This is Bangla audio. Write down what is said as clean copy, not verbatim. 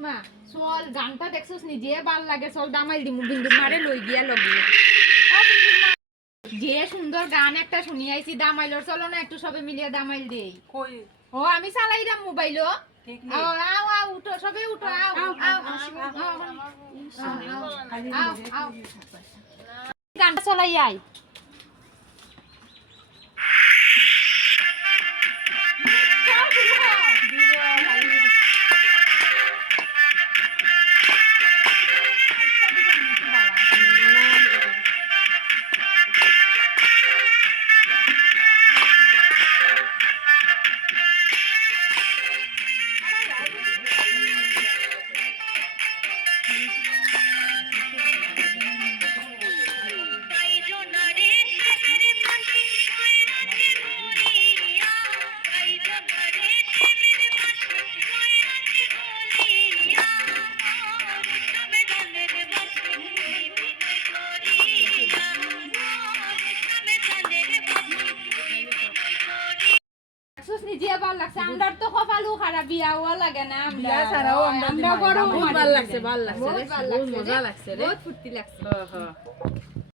মা চল গানটা দেখছস নিজে ভাল লাগে চল দামাইল দিমু বিন্দু মারে লই গিয়া লগে যে সুন্দর গান একটা শুনি আইছি দামাইলর চলো না একটু সবে মিলিয়ে দামাইল দেই কই ও আমি চালাইরাম মোবাইলও ঠিক আও নেই আও আও উঠো সবে উঠো আও আও আও গানটা চলাই আই নিজে ভাল লাগছে আমরার তো কপালও খারাপ বিয়াও লাগে না বিয়া ছাড়াও আমরা বড় বহুত ভাল লাগছে বহুত ভাল লাগছে, মজা লাগছে রে বহুত ফুর্তি লাগছে হ্যাঁ হ্যাঁ